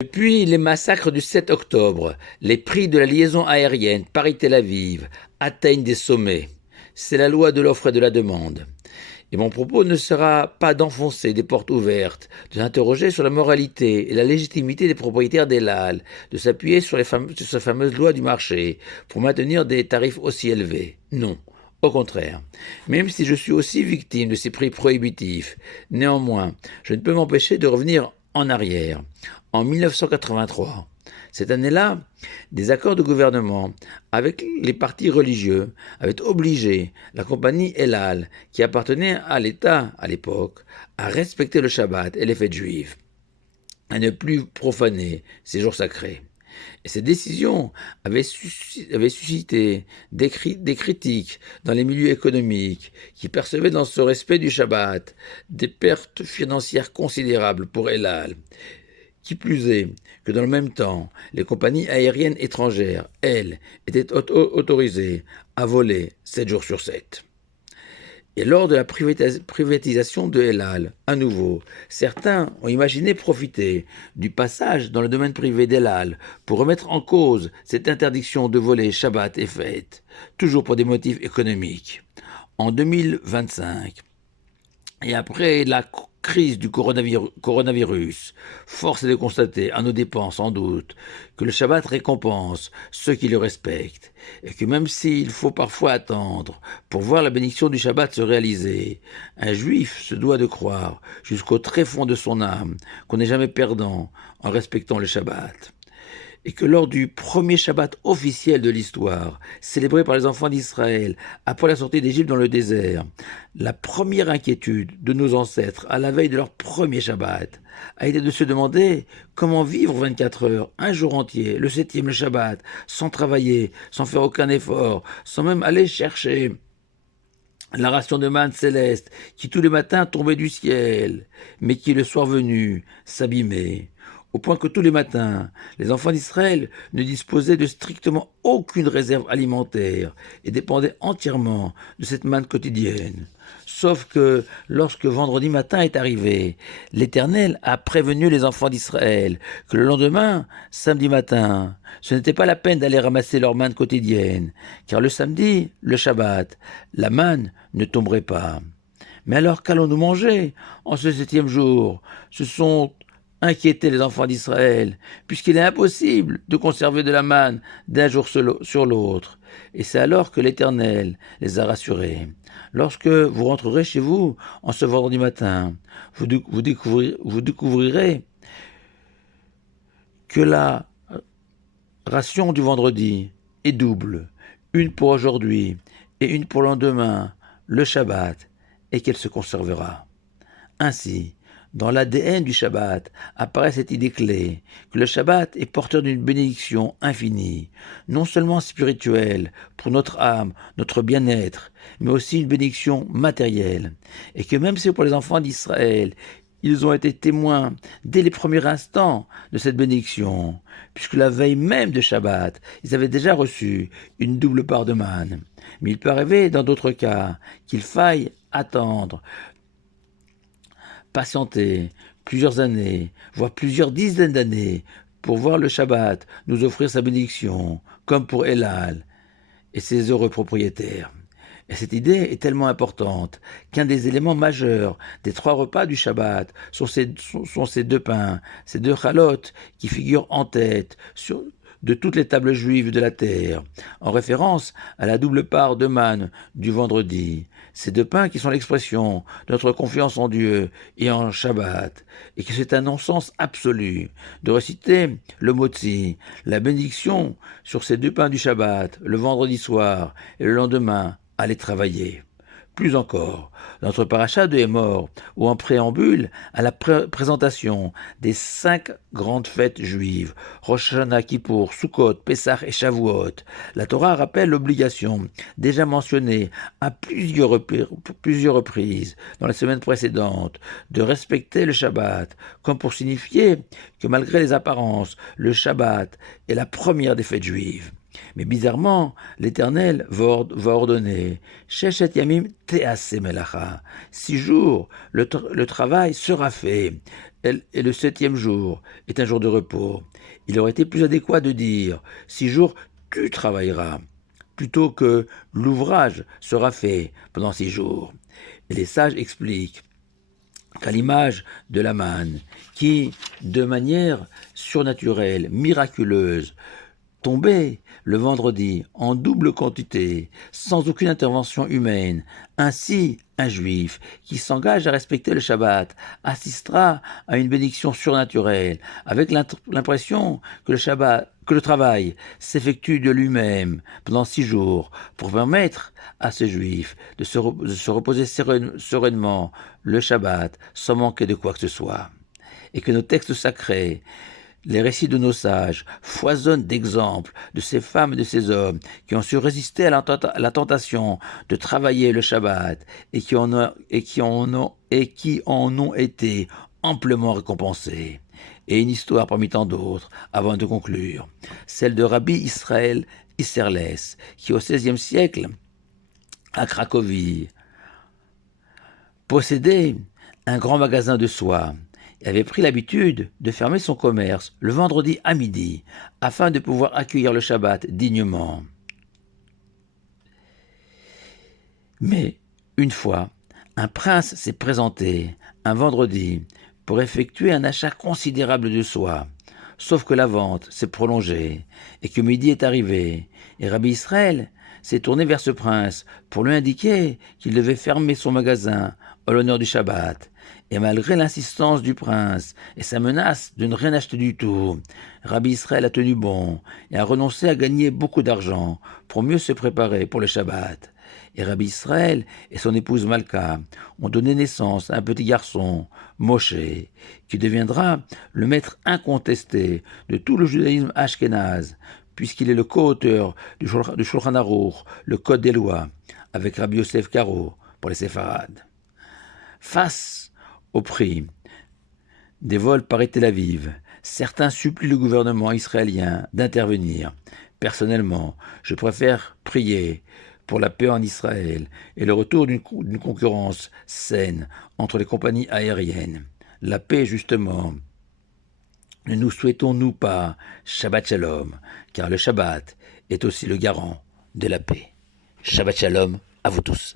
Depuis les massacres du 7 octobre, les prix de la liaison aérienne Paris-Tel Aviv atteignent des sommets. C'est la loi de l'offre et de la demande. Et mon propos ne sera pas d'enfoncer des portes ouvertes, de s'interroger sur la moralité et la légitimité des propriétaires des LAL, de s'appuyer sur ces fameuses lois du marché pour maintenir des tarifs aussi élevés. Non. Au contraire, même si je suis aussi victime de ces prix prohibitifs, néanmoins, je ne peux m'empêcher de revenir en arrière. En 1983, cette année-là, des accords de gouvernement avec les partis religieux avaient obligé la compagnie El Al, qui appartenait à l'État à l'époque, à respecter le Shabbat et les fêtes juives, à ne plus profaner ces jours sacrés. Et cette décision avait suscité des critiques dans les milieux économiques qui percevaient dans ce respect du Shabbat des pertes financières considérables pour El Al. Qui plus est que dans le même temps, les compagnies aériennes étrangères, elles, étaient autorisées à voler 7 jours sur 7. Et lors de la privatisation de El Al, à nouveau, certains ont imaginé profiter du passage dans le domaine privé d'El Al pour remettre en cause cette interdiction de voler Shabbat et fête, toujours pour des motifs économiques. En 2025, et après la crise du coronavirus, force est de constater, à nos dépens sans doute, que le Shabbat récompense ceux qui le respectent, et que même s'il faut parfois attendre pour voir la bénédiction du Shabbat se réaliser, un juif se doit de croire, jusqu'au tréfonds de son âme, qu'on n'est jamais perdant en respectant le Shabbat. Et que lors du premier Shabbat officiel de l'histoire, célébré par les enfants d'Israël après la sortie d'Égypte dans le désert, la première inquiétude de nos ancêtres à la veille de leur premier Shabbat a été de se demander comment vivre 24 heures, un jour entier, le septième, le Shabbat, sans travailler, sans faire aucun effort, sans même aller chercher la ration de manne céleste qui tous les matins tombait du ciel, mais qui le soir venu s'abîmait, au point que tous les matins, les enfants d'Israël ne disposaient de strictement aucune réserve alimentaire et dépendaient entièrement de cette manne quotidienne. Sauf que lorsque vendredi matin est arrivé, l'Éternel a prévenu les enfants d'Israël que le lendemain, samedi matin, ce n'était pas la peine d'aller ramasser leur manne quotidienne, car le samedi, le Shabbat, la manne ne tomberait pas. Mais alors qu'allons-nous manger en ce septième jour? Ce sont inquiétaient les enfants d'Israël, puisqu'il est impossible de conserver de la manne d'un jour sur l'autre. Et c'est alors que l'Éternel les a rassurés. Lorsque vous rentrerez chez vous en ce vendredi matin, vous découvrirez que la ration du vendredi est double, une pour aujourd'hui et une pour le lendemain, le Shabbat, et qu'elle se conservera. Ainsi, dans l'ADN du Shabbat apparaît cette idée clé que le Shabbat est porteur d'une bénédiction infinie, non seulement spirituelle pour notre âme, notre bien-être, mais aussi une bénédiction matérielle, et que même si pour les enfants d'Israël, ils ont été témoins dès les premiers instants de cette bénédiction, puisque la veille même de Shabbat, ils avaient déjà reçu une double part de manne. Mais il peut arriver dans d'autres cas qu'il faille attendre, patienter plusieurs années, voire plusieurs dizaines d'années, pour voir le Shabbat nous offrir sa bénédiction, comme pour El Al et ses heureux propriétaires. Et cette idée est tellement importante qu'un des éléments majeurs des 3 repas du Shabbat sont ces 2 pains, ces 2 chalotes qui figurent en tête de toutes les tables juives de la terre, en référence à la double part de manne du vendredi. Ces 2 pains qui sont l'expression de notre confiance en Dieu et en Shabbat, et que c'est un non-sens absolu de réciter le motzi, la bénédiction sur ces 2 pains du Shabbat, le vendredi soir et le lendemain, aller travailler. Plus encore, notre paracha de Hémor, ou en préambule à la présentation des 5 grandes fêtes juives, Rosh Hashanah, Kippour, Sukkot, Pessah et Shavuot, la Torah rappelle l'obligation déjà mentionnée à plusieurs reprises dans les semaines précédentes de respecter le Shabbat, comme pour signifier que malgré les apparences, le Shabbat est la première des fêtes juives. Mais bizarrement, l'Éternel va ordonner Sheshet Yamim Tease Melacha. 6 jours, le travail sera fait. et le septième jour est un jour de repos. Il aurait été plus adéquat de dire 6 jours tu travailleras, plutôt que l'ouvrage sera fait pendant 6 jours. Et les sages expliquent qu'à l'image de la manne, qui, de manière surnaturelle, miraculeuse, tombait le vendredi en double quantité, sans aucune intervention humaine. Ainsi, un juif qui s'engage à respecter le Shabbat assistera à une bénédiction surnaturelle, avec l'impression que le travail s'effectue de lui-même pendant 6 jours pour permettre à ce juif de se reposer sereinement le Shabbat sans manquer de quoi que ce soit. Et que nos textes sacrés, les récits de nos sages foisonnent d'exemples de ces femmes et de ces hommes qui ont su résister à la tentation de travailler le Shabbat et qui en ont été amplement récompensés. Et une histoire parmi tant d'autres, avant de conclure, celle de Rabbi Israël Isserles, qui au XVIe siècle, à Cracovie, possédait un grand magasin de soie et avait pris l'habitude de fermer son commerce le vendredi à midi afin de pouvoir accueillir le Shabbat dignement. Mais, une fois, un prince s'est présenté un vendredi pour effectuer un achat considérable de soie, sauf que la vente s'est prolongée et que midi est arrivé, et Rabbi Israël s'est tourné vers ce prince pour lui indiquer qu'il devait fermer son magasin à l'honneur du Shabbat. Et malgré l'insistance du prince et sa menace de ne rien acheter du tout, Rabbi Israël a tenu bon et a renoncé à gagner beaucoup d'argent pour mieux se préparer pour le Shabbat. Et Rabbi Israël et son épouse Malka ont donné naissance à un petit garçon, Moshe, qui deviendra le maître incontesté de tout le judaïsme ashkénaze, puisqu'il est le co-auteur du Shulchan Aruch, le Code des lois, avec Rabbi Yosef Karo pour les séfarades. Face au prix des vols par Tel Aviv, certains supplient le gouvernement israélien d'intervenir. Personnellement, je préfère prier pour la paix en Israël et le retour d'une concurrence saine entre les compagnies aériennes. La paix, justement, ne nous souhaitons-nous pas Shabbat Shalom, car le Shabbat est aussi le garant de la paix. Shabbat Shalom à vous tous.